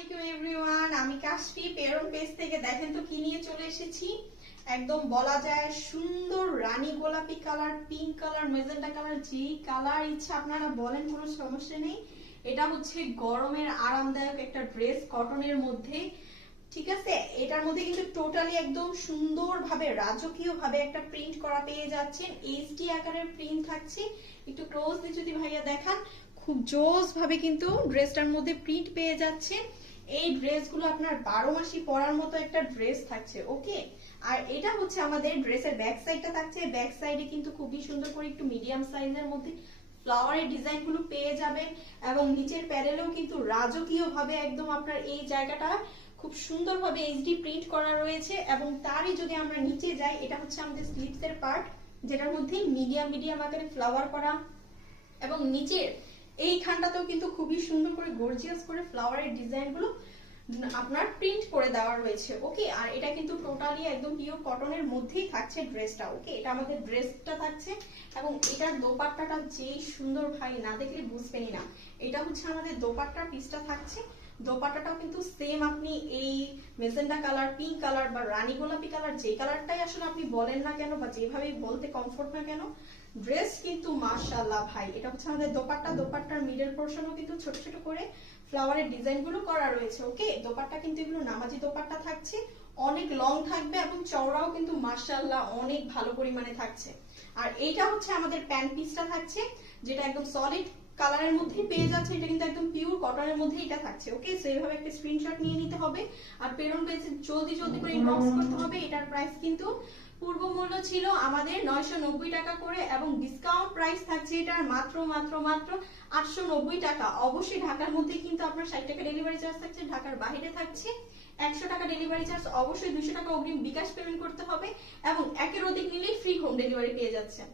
আলাইকুম এভরিওয়ান, আমি Kashfi Peron page থেকে। দেখেন তো কি নিয়ে চলে এসেছি। একদম বলা যায় সুন্দর রানী গোলাপি colour, pink colour, magenta colour, যেই কালার ইচ্ছা আপনারা বলেন, কোনো সমস্যা নেই। এটা হচ্ছে গরমের আরামদায়ক একটা ড্রেস কটনের মধ্যে, ঠিক আছে। এটার মধ্যে কিন্তু টোটালি একদম সুন্দরভাবে রাজকীয় ভাবে একটা প্রিন্ট করা পেয়ে যাচ্ছেন। এইচডি আকারের প্রিন্ট থাকছে। একটু ক্লোজলি যদি ভাইয়া দেখান, খুব জোস ভাবে কিন্তু ড্রেসটার মধ্যে প্রিন্ট পেয়ে যাচ্ছে। এই ড্রেসগুলো আপনার 12 মাসই পরার মতো একটা ড্রেস থাকছে, ওকে। আর এটা হচ্ছে আমাদের ড্রেসের ব্যাক সাইডটা থাকছে। ব্যাক সাইডে কিন্তু খুবই সুন্দর করে একটু মিডিয়াম সাইজের মধ্যে ফ্লাওয়ারের ডিজাইন গুলো পেয়ে যাবেন, এবং নিচের প্যানেলেও কিন্তু রাজকীয় ভাবে একদম আপনার এই জায়গাটা খুব সুন্দরভাবে এইচডি প্রিন্ট করা রয়েছে। এবং তারই যদি আমরা নিচে যাই, এটা হচ্ছে আমাদের স্লিভস এর পার্ট, যেটার মধ্যে মিডিয়াম আকারে ফ্লাওয়ার করা, এবং নিচের এইখানটাতেও কিন্তু খুবই সুন্দর করে গর্জিয়াস করে ফ্লাওয়ারের ডিজাইন গুলো আপনার প্রিন্ট করে দেওয়া রয়েছে, ওকে। আর এটা কিন্তু টোটালি একদম পিওর কটনের মধ্যেই থাকছে ড্রেসটা, ওকে। এটা আমাদের ড্রেসটা থাকছে, এবং এটার দোপাট্টাটা যেই সুন্দর, ভাই না দেখলে বুঝবেনই না। এটা হচ্ছে আমাদের দোপাট্টার পিসটা থাকছে। দোপাট্টাটাও কিন্তু সেম, আপনি এই মেজেন্ডা কালার, পিঙ্ক কালার বা রানী গোলাপি কালার, যে কালারটাই আসলে আপনি বলেন না কেন বা যেভাবেই বলতে কমফোর্ট না কেন, ড্রেস কিন্তু মাশাআল্লাহ ভাই। এটা হচ্ছে আমাদের দোপাট্টা। দোপাট্টার মিডল পোরশনও কিন্তু ছোট ছোট করে ফ্লাওয়ারের ডিজাইন গুলো করা রয়েছে, ওকে। দোপাট্টা কিন্তু এগুলো নামাজি দোপাট্টা থাকছে, অনেক লং থাকবে, এবং চওড়াও কিন্তু মাশাআল্লাহ অনেক ভালো পরিমাণে থাকছে। আর এইটা হচ্ছে আমাদের প্যান্ট পিসটা থাকছে, যেটা একদম সলিড কালারের মধ্যে পেয়ে যাচ্ছে। এটা কিন্তু একদম পিওর কটনের মধ্যে এটা থাকছে, ওকে। সো এইভাবে একটা স্ক্রিনশট নিয়ে নিতে হবে, আর পেরন পেজে জলদি করে ইনবক্স করতে হবে। এটার প্রাইস কিন্তু পূর্ব মূল্য ছিল আমাদের 990 টাকা করে, এবং ডিসকাউন্ট প্রাইস থাকছে এটার মাত্র 890 টাকা। অবশ্যই ঢাকার মধ্যে কিন্তু আপনার 60 টাকা ডেলিভারি চার্জ থাকছে, ঢাকার বাইরে থাকছে 100 টাকা ডেলিভারি চার্জ। অবশ্যই 200 টাকা অগ্রিম বিকাশ পেমেন্ট করতে হবে, এবং একের অধিক নিলেই ফ্রি হোম ডেলিভারি পেয়ে যাচ্ছেন।